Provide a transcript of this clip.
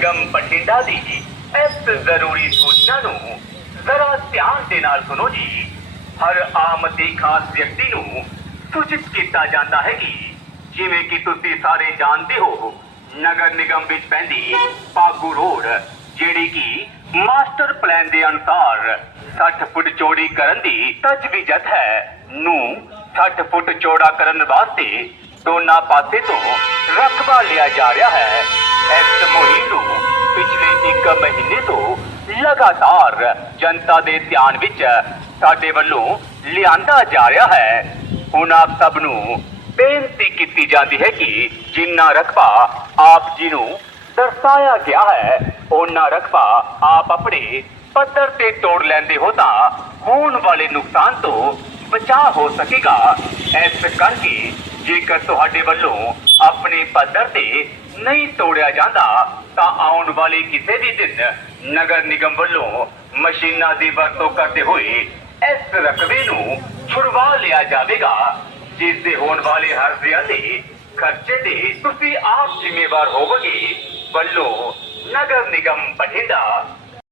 ਨਿਗਮ ਬਠਿੰਡਾ ਦੀ ਇਸ ਜ਼ਰੂਰੀ ਸੂਚਨਾ ਨੂੰ ਜ਼ਰਾ ਧਿਆਨ ਦੇ ਨਾਲ ਸੁਣੋ ਜੀ। ਹਰ ਆਮ ਤੇ ਖਾਸ ਵਿਅਕਤੀ ਨੂੰ ਸੂਚਿਤ ਕੀਤਾ ਜਾਂਦਾ ਹੈ ਕਿ ਜਿਵੇਂ ਕਿ ਤੁਸੀਂ ਸਾਰੇ ਜਾਣਦੇ ਹੋ, ਨਗਰ ਨਿਗਮ ਵਿੱਚ ਪੈਂਦੀ ਪਾਗੂ ਰੋਡ, ਜਿਹੜੀ ਕਿ ਮਾਸਟਰ ਪਲਾਨ ਦੇ ਅਨੁਸਾਰ 60 ਫੁੱਟ ਚੌੜੀ ਕਰਨ ਦੀ ਤਜਵੀਜ਼ਤ ਹੈ। ਨੂੰ 60 ਫੁੱਟ ਚੌੜਾ ਕਰਨ ਵਾਸਤੇ ਦੋਨਾਂ ਪਾਸੇ ਤੋਂ ਰਕਬਾ ਲਿਆ ਜਾ ਰਿਹਾ ਹੈ। ਇਸ ਮੁਹਿੰਮ ਨੂੰ ਪਿਛਲੇ ਇੱਕ ਮਹੀਨੇ ਤੋਂ ਲਗਾਤਾਰ ਜਨਤਾ ਦੇ ਧਿਆਨ ਵਿੱਚ ਸਾਡੇ ਵੱਲੋਂ ਲਿਆਂਦਾ ਜਾ ਰਿਹਾ ਹੈ। ਹੁਣ ਆਪ ਸਭ ਨੂੰ ਬੇਨਤੀ ਕੀਤੀ ਜਾਂਦੀ ਹੈ ਕਿ ਜਿੰਨਾ ਰਕਬਾ ਆਪ ਜੀ ਨੂੰ ਦਰਸਾਇਆ ਗਿਆ ਹੈ ਉਹਨਾਂ ਰਕਬਾ ਆਪ ਆਪਣੇ ਪੱਧਰ ਤੇ ਤੋੜ ਲੈਂਦੇ ਹੋ ਤਾਂ ਹੋਣ ਵਾਲੇ ਨੁਕਸਾਨ ਤੋਂ ਬਚਾਅ ਹੋ ਸਕੇਗਾ। ਇਸ ਕਰਕੇ ਜੇਕਰ ਤੁਹਾਡੇ ਵੱਲੋਂ ਆਪਣੇ ਪੱਧਰ ਤੇ ਨਹੀਂ ਤੋੜਿਆ ਜਾਂਦਾ, ਤਾਂ ਆਉਣ ਵਾਲੇ ਕਿਸੇ ਵੀ ਦਿਨ ਨਗਰ ਨਿਗਮ ਵੱਲੋਂ ਮਸ਼ੀਨਾਂ ਦੀ ਵਰਤੋਂ ਕਰਦੇ ਹੋਏ ਇਸ ਰਕਬੇ ਨੂੰ ਛੁਡਵਾ ਲਿਆ ਜਾਵੇਗਾ, ਜਿਸ ਦੇ ਹੋਣ ਵਾਲੇ ਹਰਜਿਆਂ ਦੇ ਖਰਚੇ ਦੇ ਤੁਸੀਂ ਆਪ ਜ਼ਿੰਮੇਵਾਰ ਹੋਵੋਗੇ, ਵੱਲੋਂ ਨਗਰ ਨਿਗਮ ਬਠਿੰਡਾ